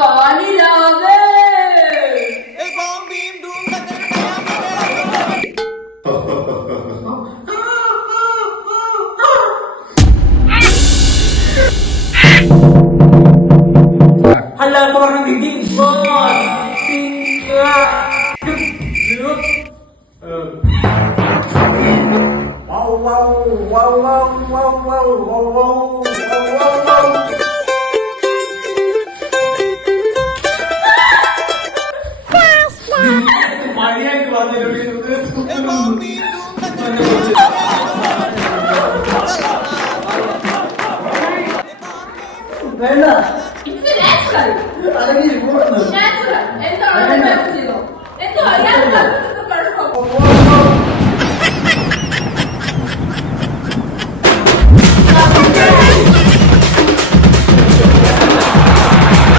വാനിലാവേ അല്ലാത്ത പറഞ്ഞ big boss മഴയായിട്ട് വേണ്ട natural. എന്താണ് ചെയ്തോ എന്തോ അറിയാതെ